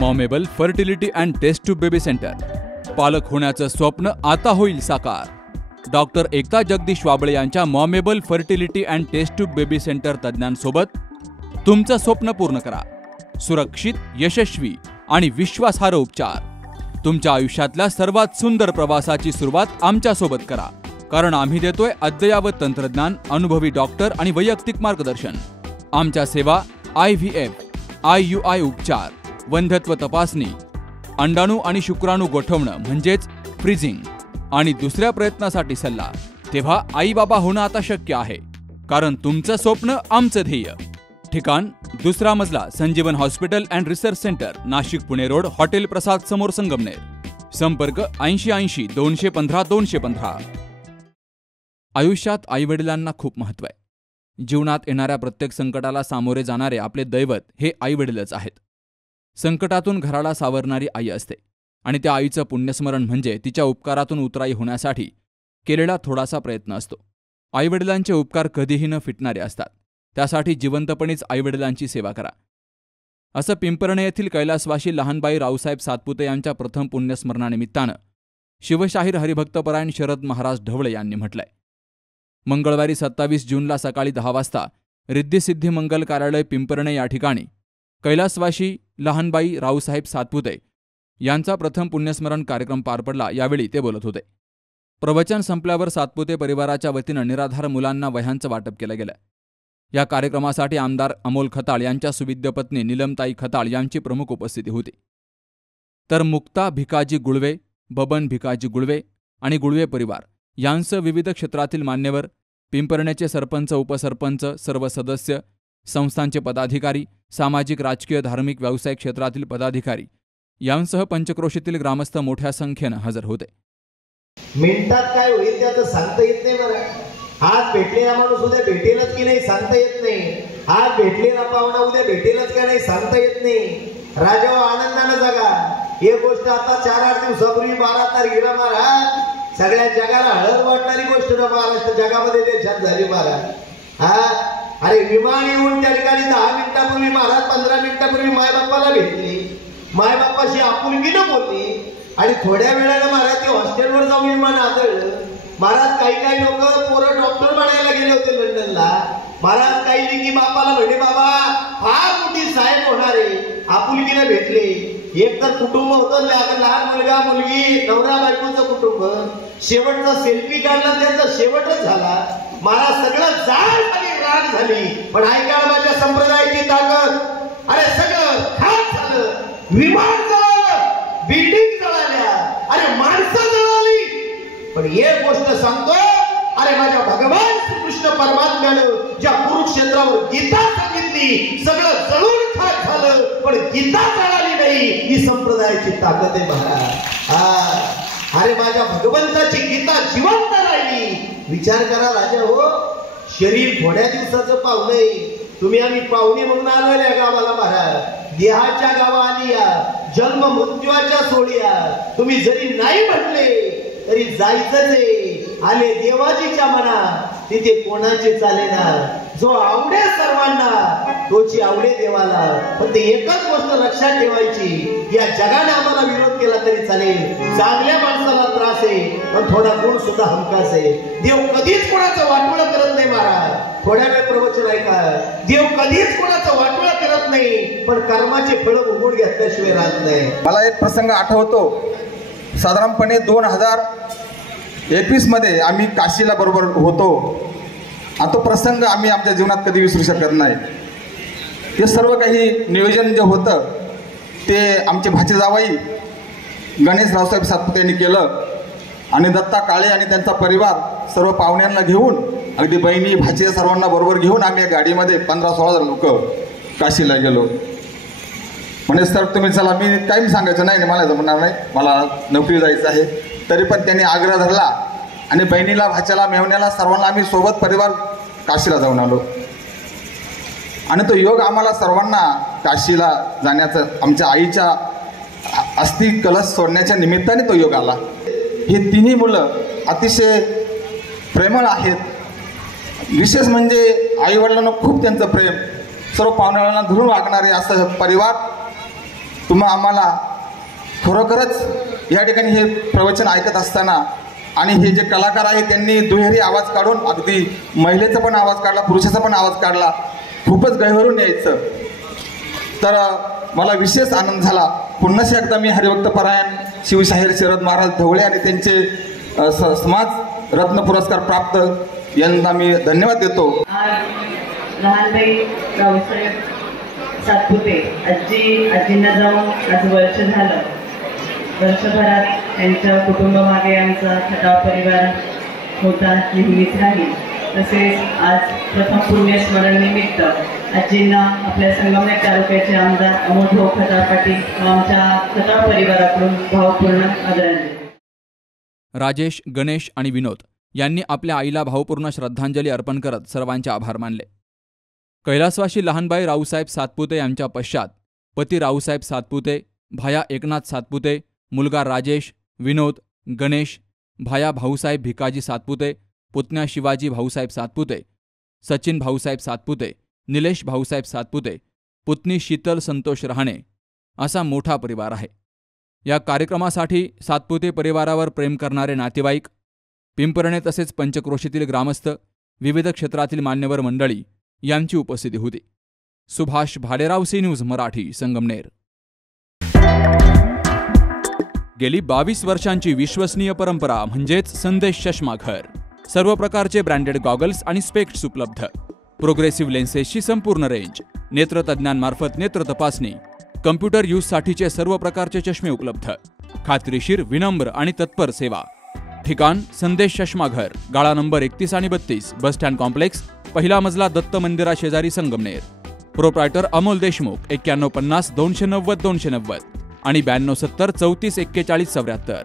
मॉमेबल fertility and test tube baby centre. पालक होण्याचं स्वप्न आता होईल साकार. डॉक्टर एकता जगदीश वाबळे यांच्या मॉमेबल fertility and test tube baby centre तज्ज्ञांसोबत तुमचं स्वप्न पूर्ण करा. सुरक्षित, यशस्वी आणि विश्वासार्ह उपचार. तुमच्या आयुष्यातल्या सर्वात सुंदर प्रवासाची सुरुवात आमच्यासोबत करा, कारण आम्ही देतोय अद्ययावत तंत्रज्ञान, अनुभवी डॉक्टर आणि वैयक्तिक मार्गदर्शन. आमच्या सेवा IVF, IUI उपचार, वंध्यत्व तपासणी, अंडाणू आणि शुक्राणू गोठवणं म्हणजेच फ्रीजिंग आणि दुसऱ्या प्रयत्नासाठी सल्ला. तेव्हा आई बाबा होणं आता शक्य आहे, कारण तुमचं स्वप्न आमचं ध्येय. ठिकाण 2रा मजला, Sanjeevan hospital and research centre, Nashik Pune road, hotel Prasad समोर, संगमनेर. संपर्क 8080 215 215. आयुष्यात आईवडिलांना खूप महत्त्व आहे. जीवनात येणाऱ्या प्रत्येक संकटाला सामोरे जाणारे आपले दैवत हे आईवडीलच आहेत. संकटातून घराला सावरणारी आई असते आणि त्या आईचं पुण्यस्मरण म्हणजे तिच्या उपकारातून उतराई होण्यासाठी केलेला थोडासा प्रयत्न असतो. आईवडिलांचे उपकार कधीही न फिटणारे असतात. त्यासाठी जिवंतपणीच आईवडिलांची सेवा करा, असं पिंपरणे येथील कैलासवासी लहानबाई रावसाहेब सातपुते यांच्या प्रथम पुण्यस्मरणानिमित्तानं शिवशाहीर हरिभक्तपरायण शरद महाराज ढवळे यांनी म्हटलंय. मंगळवारी 27 जूनला सकाळी 10 वाजता रिद्धिसिद्धी मंगल कार्यालय पिंपरणे या ठिकाणी कैलासवासी लहानबाई रावसाहेब सातपुते यांचा प्रथम पुण्यस्मरण कार्यक्रम पार पडला. यावेळी ते बोलत होते. प्रवचन संपल्यावर सातपुते परिवाराच्या वतीनं निराधार मुलांना वह्यांचं वाटप केलं गेलं. या कार्यक्रमासाठी आमदार अमोल खताळ यांच्या सुविद्य पत्नी निलमताई खताळ यांची प्रमुख उपस्थिती होती. तर मुक्ता भिकाजी गुळवे, बबन भिकाजी गुळवे आणि गुळवे परिवार यांसह विविध क्षेत्रातील मान्यवर, पिंपरणेचे सरपंच, उपसरपंच, सर्व सदस्य, संस्थांचे पदाधिकारी, सामाजिक, राजकीय, धार्मिक, व्यावसायिक क्षेत्रातील पदाधिकारी यांसह पंचक्रोशीतील ग्रामस्थ मोठ्या संख्येनं हजर होते. मिनिटात काय होईल त्याचं सांगता येत नाही. बरं, आज भेटलेला माणूस उद्या भेटेलच की नाही सांगता येत नाही. आज भेटलेला पाहुणा उद्या भेटेलच का नाही सांगता येत नाही. राजाव आनंदानं जगा. हे गोष्ट आता 4-8 दिवसापूर्वी 12 तारखेला महाराज सगळ्या जगाला हळद वाटणारी गोष्ट ना महाराष्ट्र जगामध्ये देशात झाली महाराज. अरे विमान येऊन त्या ठिकाणी 10 मिनिटापूर्वी महाराज 15 मिनिटापूर्वी मायबापाला भेटले, मायबापाशी आपुलकीनं बोलली आणि थोड्या वेळानं महाराज ते हॉस्टेलवर जाऊन विमान आदळलं. महाराज काही लोक पोरं डॉक्टर बनायला गेले होते लंडनला. महाराज काही लेकी बापाला म्हणे बाबा फार मोठी साहेब होणार आहे, आपुलकीनं भेटले. एक तर कुटुंब होतं, लहान मुलगा मुलगी, नवरा बायकोचं कुटुंब. शेवटचा सेल्फी काढला, त्यांचा शेवटच झाला. महाराज सगळं जाळ झाली, राग झाली. पण ऐका माझ्या संप्रदायाची ताकद. अरे सगळं खाक झालं, विमान जळालं, बिल्डिंग जळाल्या, अरे माणसं जळाली. पण एक गोष्ट सांगतो, अरे माझ्या भगवान श्रीकृष्ण परमात्म्यानं ज्या कुरुक्षेत्रावर गीता सांगितली, सगळं जळून खाक झालं, पण गीता जळाली नाही. ही संप्रदायाची ताकद आहे महाराज. अरे माझ्या भगवंताची गीता जिवंत राहिली. विचार करा राजा हो, शरीर थोड्या दिवसाचं पाहुणे. तुम्ही आम्ही पाहुणे म्हणून आलो या गावाला महाराज. देहाच्या गावा आली या, जन्म मृत्यूच्या सोडिया. तुम्ही जरी नाही म्हटले तरी जायचंच आहे. आले देवाजीच्या मना, तिथे कोणाचे चालेना. जो आवडे सर्वांना तोची आवडे देवाला. पण ते एकच गोष्ट लक्षात ठेवायची, या जगाने आम्हाला विरोध केला तरी चालेल, चांगल्या माणसाला त्रास आहे, पण थोडा गुण सुद्धा हमखास आहे. देव कधीच कोणाचं वाटोळं करत नाही महाराज. थोड्या वेळ प्रवचन ऐका. देव कधीच कोणाचं वाटोळं करत नाही, पण कर्माचे फळ उघडून घेतल्याशिवाय राहत नाही. मला एक प्रसंग आठवतो. साधारणपणे 2021 मध्ये आम्ही काशीला बरोबर होतो. तो प्रसंग आम्ही आमच्या जीवनात कधी विसरू शकत नाही. हे सर्व काही नियोजन जे होतं ते आमचे भाचे जावई गणेश रावसाहेब सातपुते यांनी केलं आणि दत्ता काळे आणि त्यांचा परिवार सर्व पाहुण्यांना घेऊन, अगदी बहिणी भाचे सर्वांना बरोबर घेऊन आम्ही गाडीमध्ये 15-16 लोक काशीला गेलो. म्हणजे सर तुम्ही चला, मी काही सांगायचं नाही, मला जमणार नाही, मला नोकरी जायचं आहे. तरी पण त्यांनी आग्रह धरला आणि बहिणीला, भाच्याला, मेवण्याला सर्वांना आम्ही सोबत परिवार काशीला जाऊन आलो. आणि तो योग आम्हाला सर्वांना काशीला जाण्याचं, आमच्या आईच्या अस्थि कलश सोडण्याच्या निमित्ताने तो योग आला. हे तिन्ही मुलं अतिशय प्रेमळ आहेत. विशेष म्हणजे आईवडिलांना खूप त्यांचं प्रेम, सर्व पाहुण्याला धरून वागणारे असं परिवार तुम्हा आम्हाला खरोखरच या ठिकाणी हे प्रवचन ऐकत असताना आणि हे जे कलाकार आहेत त्यांनी दुहेरी आवाज काढून अगदी महिलेचा पण आवाज काढला, पुरुषाचा पण आवाज काढला, खूपच गहिवरून यायचं. तर मला विशेष आनंद झाला. पुन्हा एकदा मी हरिभक्त परायण शिवशाहीर शरद महाराज ढवळे आणि त्यांचे समाज रत्न पुरस्कार प्राप्त यांना मी धन्यवाद देतो. आज लहानबाई रावसाहेब सातपुते आजींना जाऊन आज वर्ष झालं. वर्षभरात त्यांच्या कुटुंबामागे आमचा खटाव परिवार होता, नेहमीच राहील. तसेच आज प्रथम पुण्यस्मरण निमित्त आजींना आपल्या संगमनेर तालुक्याचे आमदार अमोल भाऊ खटाव पाटील व आमच्या खटाव परिवाराकडून भावपूर्ण आदरांजली. राजेश, गणेश आणि विनोद यांनी आपल्या आईला भावपूर्ण श्रद्धांजली अर्पण करत सर्वांचे आभार मानले. कैलासवासी लहानबाई रावसाहेब सातपुते यांच्या पश्चात पती रावसाहेब सातपुते, भाया एकनाथ सातपुते, मुलगा राजेश, विनोद, गणेश, भाया भाऊसाहेब भिकाजी सातपुते, पुतण्या शिवाजी भाऊसाहेब सातपुते, सचिन भाऊसाहेब सातपुते, निलेश भाऊसाहेब सातपुते, पुतणी शीतल संतोष रहाणे असा मोठा परिवार आहे. या कार्यक्रमासाठी सातपुते परिवारावर प्रेम करणारे नातेवाईक, पिंपरणे तसेच पंचक्रोशीतील ग्रामस्थ, विविध क्षेत्रातील मान्यवर मंडळी यांची उपस्थिती होती. Subhash Bhalerao, C news Marathi, Sangamner. गेली 22 वर्षांची विश्वसनीय परंपरा म्हणजेच संदेश चष्माघर. सर्व प्रकारचे ब्रँडेड गॉगल्स आणि स्पेक्ट्स उपलब्ध. प्रोग्रेसिव्ह लेन्सेसची संपूर्ण रेंज. नेत्रतज्ञांमार्फत नेत्र तपासणी. कम्प्युटर यूजसाठीचे सर्व प्रकारचे चष्मे उपलब्ध. खात्रीशीर, विनम्र आणि तत्पर सेवा. ठिकाण संदेश चष्माघर, गाळा नंबर 31 आणि 32, बस स्टँड कॉम्प्लेक्स, पहिला मजला, दत्त मंदिरा शेजारी, संगमनेर. प्रोप्रायटर अमोल देशमुख. 9150 290 290 आणि 9270 34 41 74.